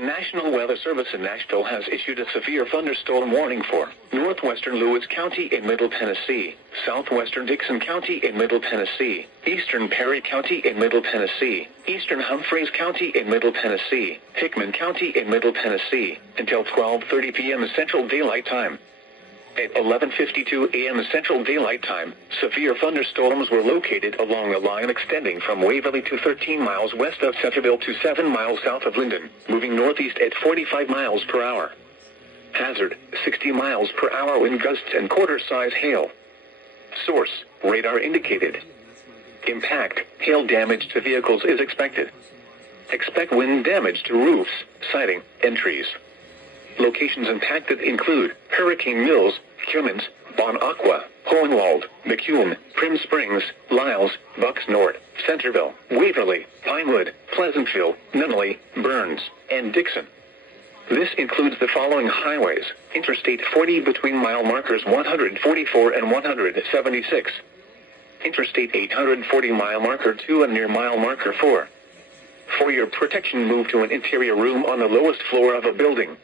National Weather Service in Nashville has issued a severe thunderstorm warning for northwestern Lewis County in Middle Tennessee, southwestern Dixon County in Middle Tennessee, eastern Perry County in Middle Tennessee, eastern Humphreys County in Middle Tennessee, Hickman County in Middle Tennessee, until 12:30 p.m. Central Daylight Time. At 11:52 a.m. Central Daylight Time, severe thunderstorms were located along a line extending from Waverly to 13 miles west of Centerville to 7 miles south of Linden, moving northeast at 45 miles per hour. Hazard, 60 miles per hour wind gusts and quarter-size hail. Source, radar indicated. Impact, hail damage to vehicles is expected. Expect wind damage to roofs, siding, and trees. Locations impacted include Hurricane Mills, Cummins, Bon Aqua, Hohenwald, McCune, Prim Springs, Lyles, Bucks North, Centerville, Waverly, Pinewood, Pleasantville, Nunnally, Burns, and Dixon. This includes the following highways: Interstate 40 between mile markers 144 and 176. Interstate 840 mile marker 2 and near mile marker 4. For your protection, move to an interior room on the lowest floor of a building.